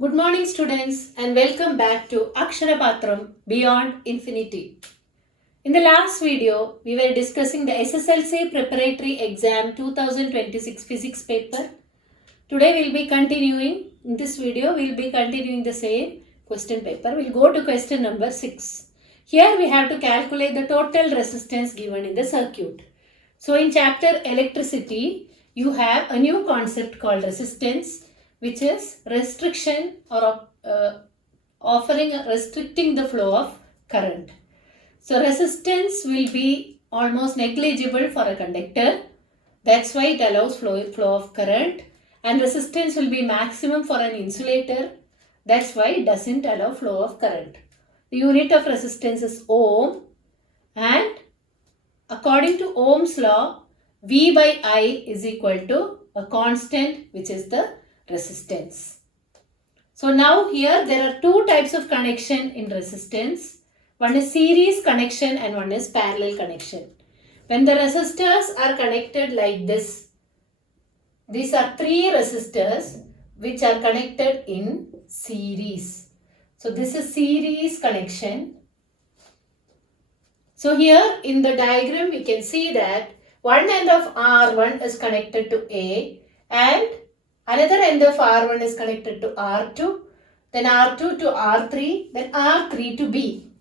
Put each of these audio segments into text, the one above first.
Good morning students and welcome back to Akshara Beyond Infinity. In the last video, we were discussing the SSLC Preparatory Exam 2026 Physics paper. Today we'll be continuing, in this video we'll be continuing the same question paper. We'll go to question number 6. Here we have to calculate the total resistance given in the circuit. So in chapter electricity, you have a new concept called resistance, which is restriction or restricting the flow of current. So resistance will be almost negligible for a conductor. That's why it allows flow of current. And resistance will be maximum for an insulator. That's why it doesn't allow flow of current. The unit of resistance is ohm, and according to Ohm's law, V by I is equal to a constant, which is the resistance. So now here there are two types of connection in resistance. One is series connection and one is parallel connection. When the resistors are connected like this, these are three resistors which are connected in series. So this is series connection. So here in the diagram we can see that one end of R1 is connected to A and another end of R1 is connected to R2, then R2 to R3, then R3 to B.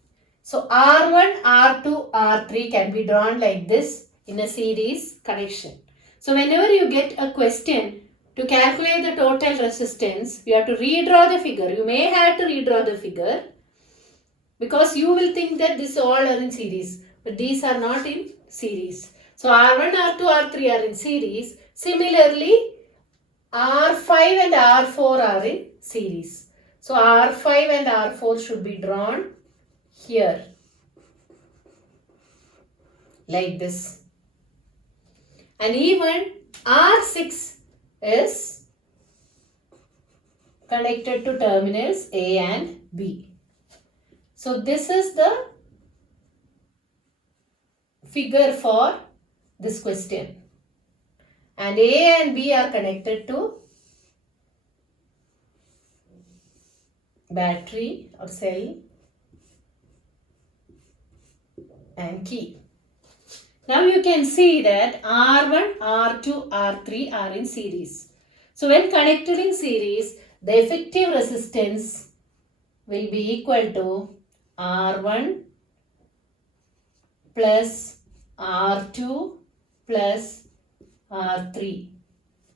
So R1, R2, R3 can be drawn like this in a series connection. So whenever you get a question to calculate the total resistance, you have to redraw the figure. You may have to redraw the figure because you will think that this all are in series, but these are not in series. So R1, R2, R3 are in series. Similarly, R5 and R4 are in series. So R5 and R4 should be drawn here like this. And even R6 is connected to terminals A and B. So this is the figure for this question. And A and B are connected to battery or cell and key. Now you can see that R1, R2, R3 are in series. So when connected in series, the effective resistance will be equal to R1 plus R2 plus R3,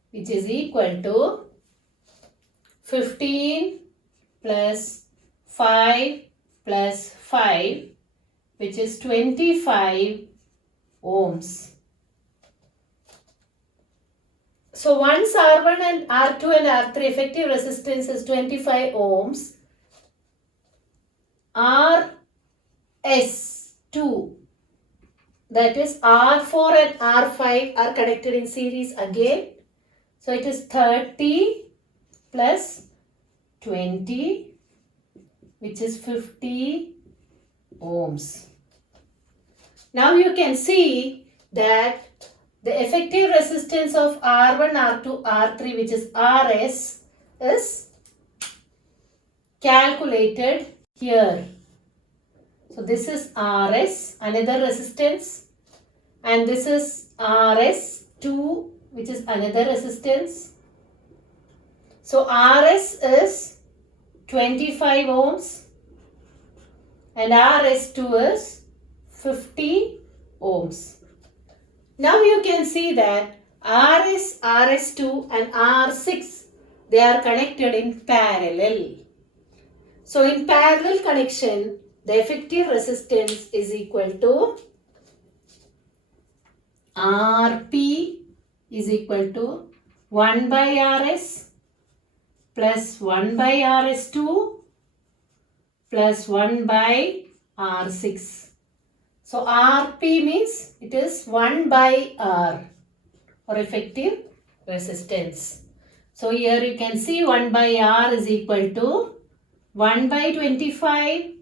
which is equal to 15 plus 5 plus 5, which is 25 ohms. So once R1 and R2 and R3 effective resistance is 25 ohms, RS2, that is R4 and R5 are connected in series again. So it is 30 plus 20, which is 50 ohms. Now you can see that the effective resistance of R1, R2, R3, which is RS, is calculated here. So this is RS, another resistance, and this is RS2, which is another resistance. So RS is 25 ohms and RS2 is 50 ohms. Now you can see that RS, RS2 and R6, they are connected in parallel. So in parallel connection, the effective resistance is equal to Rp is equal to 1 by Rs plus 1 by Rs2 plus 1 by R6. So Rp means it is 1 by R or effective resistance. So here you can see 1 by R is equal to 1 by 25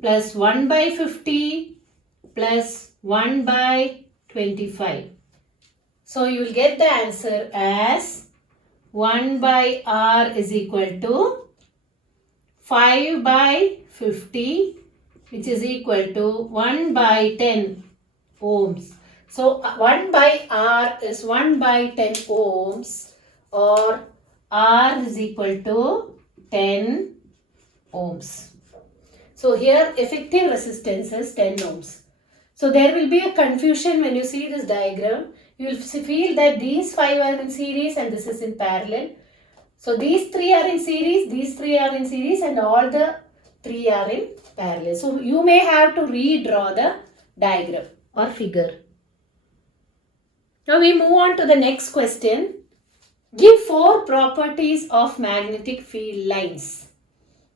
plus 1 by 50 plus 1 by 25. So you will get the answer as 1 by R is equal to 5 by 50, which is equal to 1 by 10 ohms. So 1 by R is 1 by 10 ohms, or R is equal to 10 ohms. So here effective resistance is 10 ohms. So there will be a confusion when you see this diagram. You will feel that these 5 are in series and this is in parallel. So these 3 are in series, these 3 are in series, and all the 3 are in parallel. So you may have to redraw the diagram or figure. Now we move on to the next question. Give 4 properties of magnetic field lines.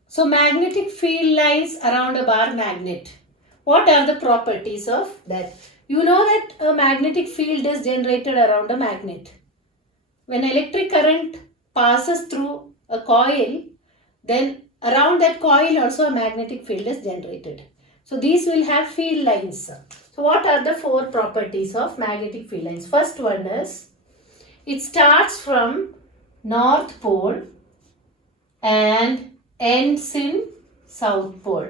So magnetic field lines around a bar magnet. What are the properties of that? You know that a magnetic field is generated around a magnet. When electric current passes through a coil, then around that coil also a magnetic field is generated. So these will have field lines. So what are the 4 properties of magnetic field lines? First one is, it starts from North Pole and ends in South Pole.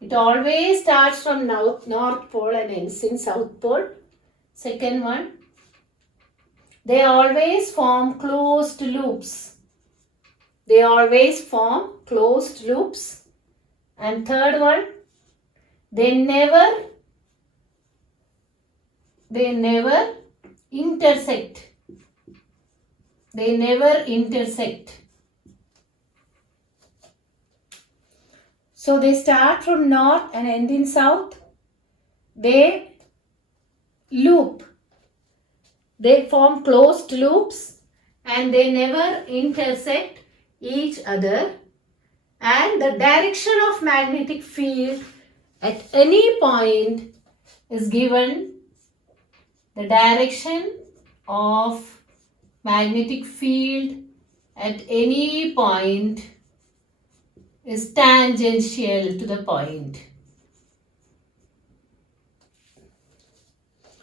It always starts from North Pole and ends in South Pole. Second one, they always form closed loops. They always form closed loops. And third one, they never intersect. They never intersect. So they start from north and end in south. They loop. They form closed loops and they never intersect each other. And the direction of magnetic field at any point is given. The direction of magnetic field at any point is tangential to the point.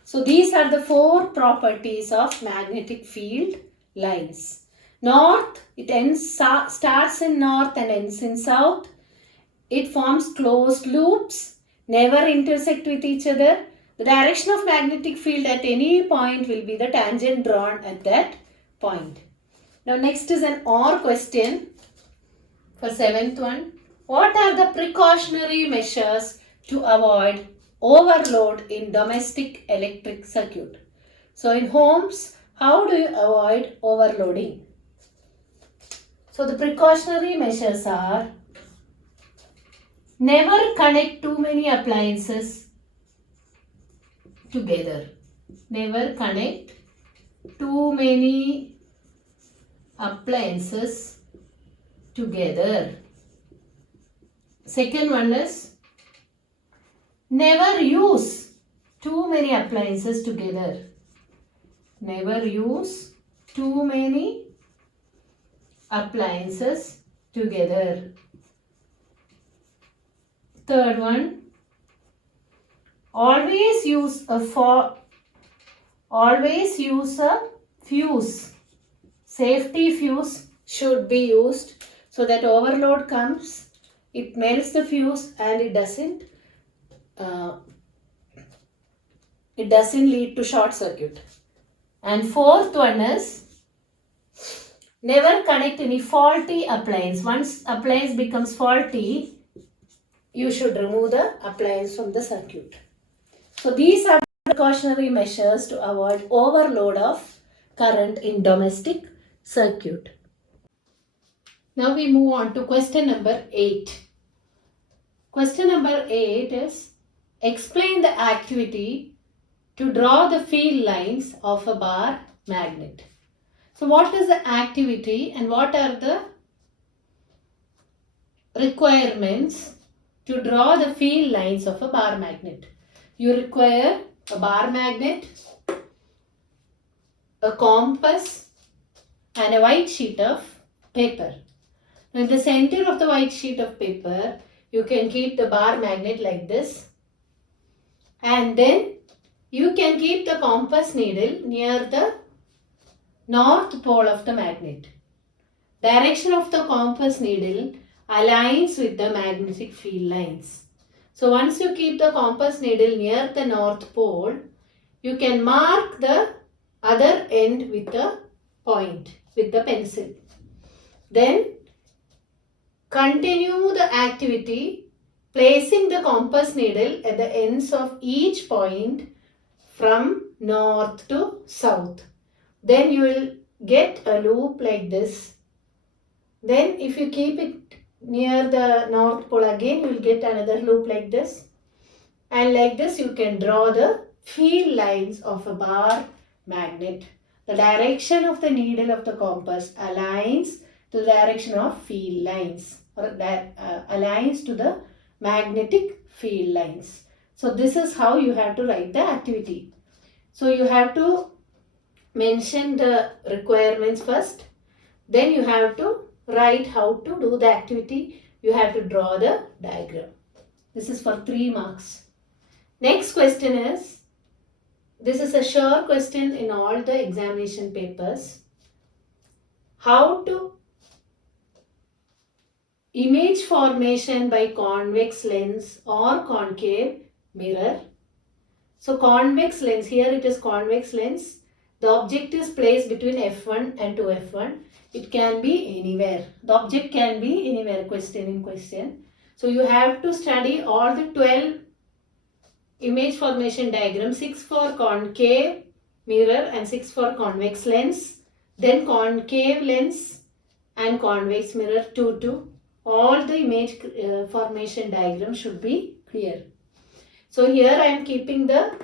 So these are the 4 properties of magnetic field lines. North, it starts in north and ends in south. It forms closed loops, never intersect with each other. The direction of magnetic field at any point will be the tangent drawn at that point. Now next is an OR question for 7th one. What are the precautionary measures to avoid overload in domestic electric circuit? So in homes, how do you avoid overloading? So the precautionary measures are, never connect too many appliances together. Never connect too many appliances together. Second one is, never use too many appliances together. Never use too many appliances together. Third one, always use a fuse. Safety fuse should be used so that overload comes, it melts the fuse and it doesn't lead to short circuit. And fourth one is, never connect any faulty appliance. Once appliance becomes faulty, you should remove the appliance from the circuit. So these are the precautionary measures to avoid overload of current in domestic circuit. Now we move on to question number 8. Question number 8 is, explain the activity to draw the field lines of a bar magnet. So what is the activity and what are the requirements to draw the field lines of a bar magnet? You require a bar magnet, a compass and a white sheet of paper. Now in the center of the white sheet of paper, you can keep the bar magnet like this, and then you can keep the compass needle near the north pole of the magnet. direction of the compass needle aligns with the magnetic field lines. So once you keep the compass needle near the North Pole, you can mark the other end with a point, with the pencil. Then continue the activity placing the compass needle at the ends of each point from north to south. Then you will get a loop like this. Then if you keep it near the North Pole again, you will get another loop like this. And like this you can draw the field lines of a bar magnet. The direction of the needle of the compass aligns to the direction of field lines, or that aligns to the magnetic field lines. So this is how you have to write the activity. So you have to mention the requirements first. Then you have to write how to do the activity. You have to draw the diagram. This is for 3 marks. Next question is, this is a sure question in all the examination papers. How to image formation by convex lens or concave mirror. So convex lens, here it is convex lens. The object is placed between F1 and 2F1. It can be anywhere. The object can be anywhere, question in question. So you have to study all the 12 image formation diagrams, 6 for concave mirror and 6 for convex lens. Then concave lens and convex mirror 2. All the image formation diagrams should be clear. So here I am keeping the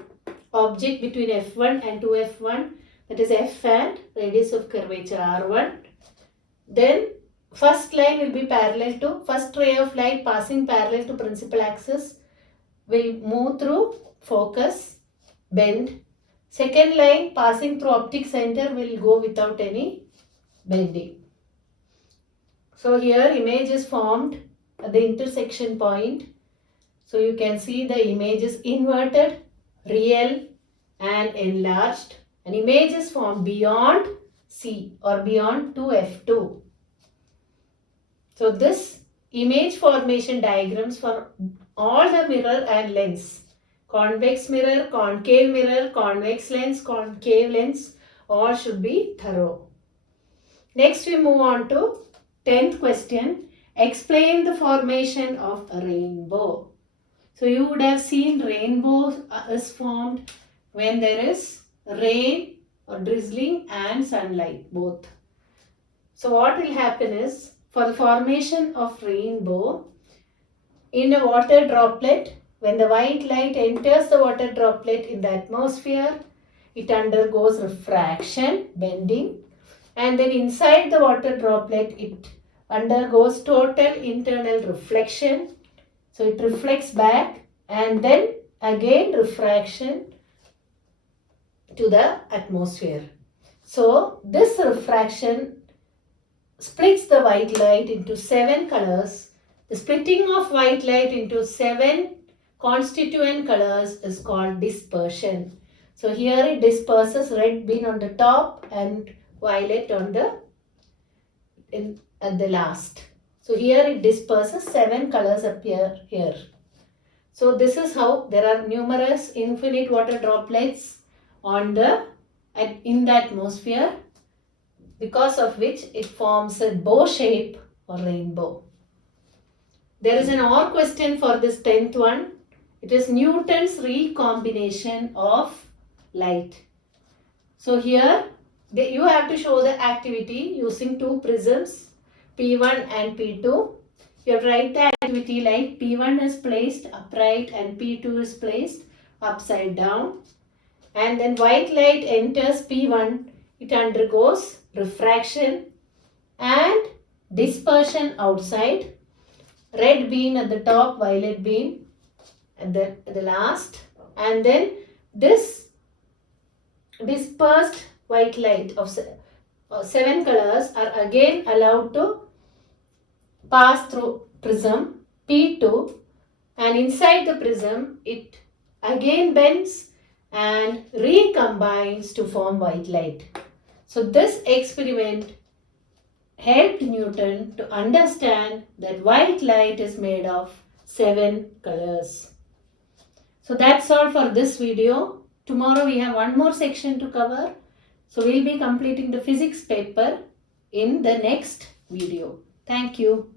object between F1 and 2F1, that is F and radius of curvature R1. Then first line will be parallel to, first ray of light passing parallel to principal axis will move through focus, bend. Second line passing through optic center will go without any bending. So here image is formed at the intersection point. So you can see the image is inverted, real and enlarged. An image is formed beyond C or beyond 2F2. So this image formation diagrams for all the mirror and lens, convex mirror, concave mirror, convex lens, concave lens, all should be thorough. Next we move on to 10th question. Explain the formation of a rainbow. So you would have seen rainbow is formed when there is rain or drizzling and sunlight both. So what will happen is, for the formation of rainbow, in a water droplet, when the white light enters the water droplet in the atmosphere, it undergoes refraction, bending, and then inside the water droplet it undergoes total internal reflection. So it reflects back and then again refraction to the atmosphere. So this refraction splits the white light into 7 colors. The splitting of white light into 7 constituent colors is called dispersion. So here it disperses, red being on the top and violet on the at the last. So here it disperses, 7 colors appear here. So this is how there are numerous infinite water droplets on in the atmosphere, because of which it forms a bow shape or rainbow. There is an OR question for this 10th one. It is Newton's recombination of light. So here you have to show the activity using 2 prisms, P1 and P2. You have to write the activity like P1 is placed upright and P2 is placed upside down. And then white light enters P1, it undergoes refraction and dispersion outside. Red beam at the top, violet beam at the last. And then this dispersed white light of 7 colors are again allowed to pass through prism P2, and inside the prism it again bends and recombines to form white light. So this experiment helped Newton to understand that white light is made of 7 colors. So that's all for this video. Tomorrow we have one more section to cover. So we'll be completing the physics paper in the next video. Thank you.